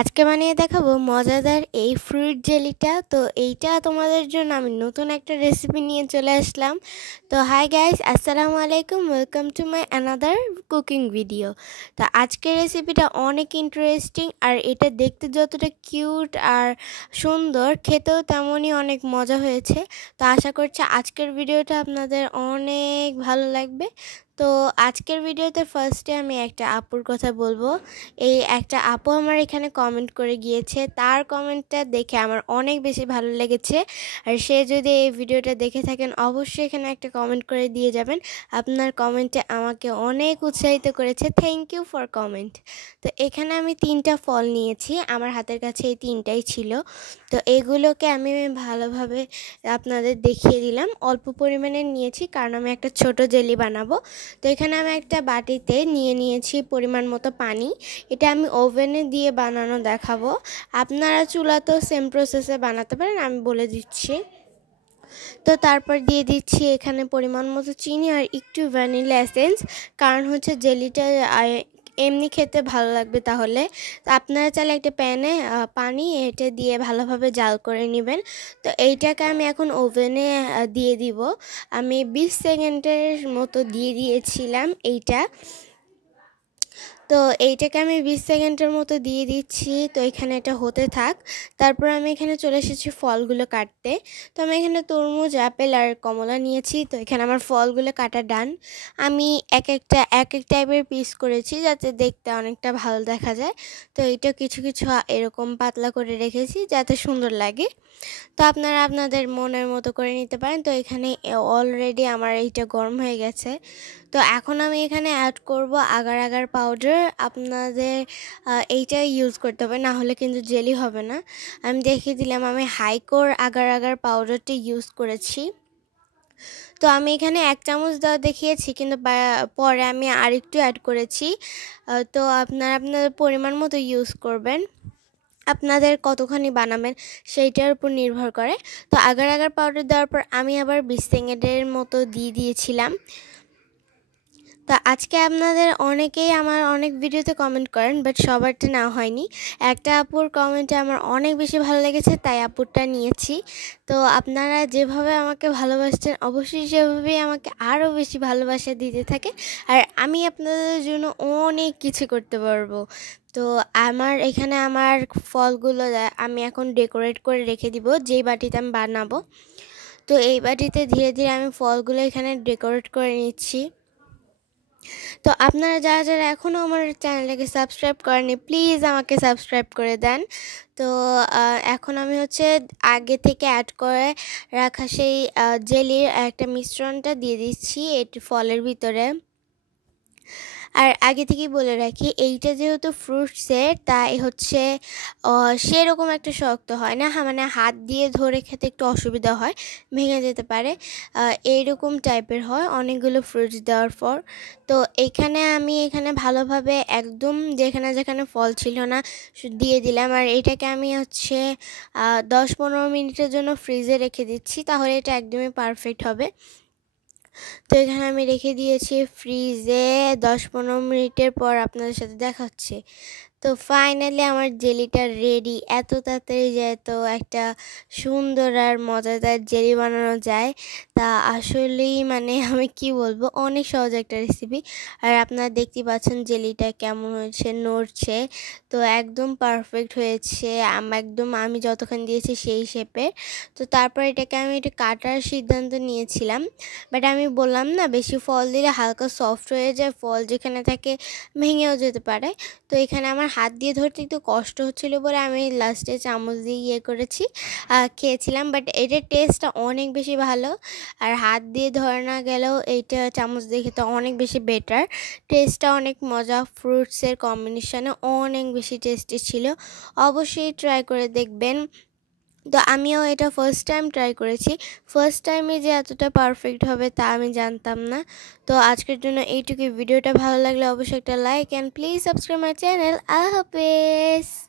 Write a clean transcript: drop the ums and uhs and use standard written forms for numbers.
আজকে বানিয়ে দেখাবো মজাদার এই ফ্রুট জেলিটা। তো এইটা তোমাদের জন্য আমি নতুন একটা রেসিপি নিয়ে চলে আসলাম। তো হাই গাইস, আসসালামু আলাইকুম, welcome to my another cooking video. তো আজকের রেসিপিটা অনেক ইন্টারেস্টিং, আর এটা দেখতে যতটা কিউট আর সুন্দর, খেতেও তেমনই অনেক মজা হয়েছে। তো আশা করছি আজকের ভিডিওটা আপনাদের অনেক ভালো লাগবে। তো আজকের ভিডিওতে ফার্স্টে আমি একটা আপুর কথা বলবো। এই একটা আপু আমার এখানে কমেন্ট করে গিয়েছে, তার কমেন্টটা দেখে আমার অনেক বেশি ভালো লেগেছে। আর সে যদি এই ভিডিওটা দেখে থাকেন অবশ্যই এখানে একটা কমেন্ট করে দিয়ে যাবেন। আপনার কমেন্টে আমাকে অনেক উৎসাহিত করেছে, থ্যাংক ইউ ফর কমেন্ট। তো এখানে আমি 3টা ফল নিয়েছি, আমার হাতের কাছে এই 3টাই ছিল। তো এগুলোকে আমি ভালোভাবে আপনাদের দেখিয়ে দিলাম। অল্প পরিমাণে নিয়েছি কারণ আমি একটা ছোট জেলি বানাবো। তো এখানে আমি একটা বাটিতে নিয়েছি পরিমাণ মতো পানি। এটা আমি ওভেনে দিয়ে বানানো দেখাবো, আপনারা চুলাতেও সেম প্রসেসে বানাতে পারেন, আমি বলে দিচ্ছি। তো তারপর দিয়ে দিচ্ছি এখানে পরিমাণ মতো চিনি আর একটু ভ্যানিলা এসেন্স, কারণ হচ্ছে জেলিটা এমনি খেতে ভালো লাগবে। তাহলে তো আপনারা চাইলে একটা প্যানে পানি এটা দিয়ে ভালোভাবে জাল করে নেবেন। তো এইটাকে আমি এখন ওভেনে দিয়ে দিব। আমি 20 সেকেন্ডের মতো দিয়ে দিয়েছিলাম এইটা। তো এইটাকে আমি 20 সেকেন্ডের মতো দিয়ে দিচ্ছি। তো এখানে এটা হতে থাক। তারপর আমি এখানে চলে এসেছি ফলগুলো কাটতে। তো আমি এখানে তরমুজ, আপেল আর কমলা নিয়েছি। তো এখানে আমার ফলগুলো কাটা ডান। আমি এক এক টাইপের পিস করেছি যাতে দেখতে অনেকটা ভালো দেখা যায়। তো এইটা কিছু কিছু এরকম পাতলা করে রেখেছি যাতে সুন্দর লাগে। তো আপনারা আপনাদের মনের মতো করে নিতে পারেন। তো এখানে অলরেডি আমার এইটা গরম হয়ে গেছে। তো এখন আমি এখানে অ্যাড করব আগার আগার পাউডার। আপনাদের এইটা ইউজ করতে হবে, না হলে কিন্তু জেলি হবে না। আমি দেখিয়ে দিলাম, আমি হাইকোর আগার আগার পাউডারটি ইউজ করেছি। তো আমি এখানে 1 চামচ দেওয়া দেখিয়েছি, কিন্তু পরে আমি আরেকটু অ্যাড করেছি। তো আপনারা আপনাদের পরিমাণ মতো ইউজ করবেন, আপনাদের কতখানি বানাবেন সেইটার উপর নির্ভর করে। তো আগার আগার পাউডার দেওয়ার পর আমি আবার 20 সেকেন্ডের মতো দিয়ে দিয়েছিলাম। তো আজকে আপনাদের অনেকেই আমার অনেক ভিডিওতে কমেন্ট করেন, বাট সবারটা না হয়নি। একটা আপুর কমেন্টে আমার অনেক বেশি ভালো লেগেছে, তাই আপুরটা নিয়েছি। তো আপনারা যেভাবে আমাকে ভালোবাসছেন অবশ্যই সেভাবেই আমাকে আরও বেশি ভালোবাসা দিতে থাকে, আর আমি আপনাদের জন্য অনেক কিছু করতে পারবো। তো আমার এখানে আমার ফলগুলো আমি এখন ডেকোরেট করে রেখে দিব যেই বাটিতে আমি বানাবো। তো এই বাটিতে ধীরে ধীরে আমি ফলগুলো এখানে ডেকোরেট করে নিচ্ছি। তো আপনারা যারা যারা এখনও আমার চ্যানেলটাকে সাবস্ক্রাইব করেনি প্লিজ আমাকে সাবস্ক্রাইব করে দেন। তো এখন আমি হচ্ছে আগে থেকে অ্যাড করে রাখা সেই জেলির একটা মিশ্রণটা দিয়ে দিচ্ছি এটি ফলের ভিতরে। আর আগে থেকেই বলে রাখি, এইটা যেহেতু ফ্রুটসের তাই হচ্ছে সেরকম একটা শক্ত হয় না, মানে হাত দিয়ে ধরে খেতে একটু অসুবিধা হয়, ভেঙে যেতে পারে, এইরকম টাইপের হয় অনেকগুলো ফ্রুটস দেওয়ার পর। তো আমি এখানে ভালোভাবে একদম যেখানে যেখানে ফল ছিল না দিয়ে দিলাম। আর এটাকে আমি হচ্ছে 10-15 মিনিটের জন্য ফ্রিজে রেখে দিচ্ছি, তাহলে এটা একদমই পারফেক্ট হবে। তো এখানে আমি রেখে দিয়েছি ফ্রিজে। 10-15 মিনিটের পর আপনাদের সাথে দেখা হচ্ছে। তো ফাইনালি আমার জেলিটা রেডি। এত তাড়াতাড়ি যে এত একটা সুন্দর আর মজাদার জেলি বানানো যায় তা আসলেই মানে আমি কি বলবো, অনেক সহজ একটা রেসিপি। আর আপনারা দেখতে পাচ্ছেন জেলিটা কেমন হয়েছে, নড়ছে। তো একদম পারফেক্ট হয়েছে, আমি যতক্ষণ দিয়েছি সেই শেপের। তো তারপর এটাকে আমি একটু কাটার সিদ্ধান্ত নিয়েছিলাম, বাট আমি বললাম না বেশি ফল দিলে হালকা সফট হয়ে যায়, ফল যেখানে থাকে ভেঙেও যেতে পারে। তো এখানে আমার হাত দিয়ে ধরতে একটু কষ্ট হচ্ছিল বলে আমি লাস্টে চামচ দিয়ে করেছি, খেয়েছিলাম। বাট এটার টেস্টটা অনেক বেশি ভালো, আর হাত দিয়ে ধরে না গেলেও এইটা চামচ দিয়ে খেতে অনেক বেশি বেটার। টেস্টটা অনেক মজা, ফ্রুটসের কম্বিনেশনে অনেক বেশি টেস্টি ছিল। অবশ্যই ট্রাই করে দেখবেন। তো আমিও এটা ফার্স্ট টাইম ট্রাই করেছি, ফার্স্ট টাইমে যে এতটা পারফেক্ট হবে তা আমি জানতাম না। তো আজকের জন্য এইটুকুই। ভিডিওটা ভালো লাগলে অবশ্যই একটা like and please subscribe my channel. আল্লাহ হাফেজ।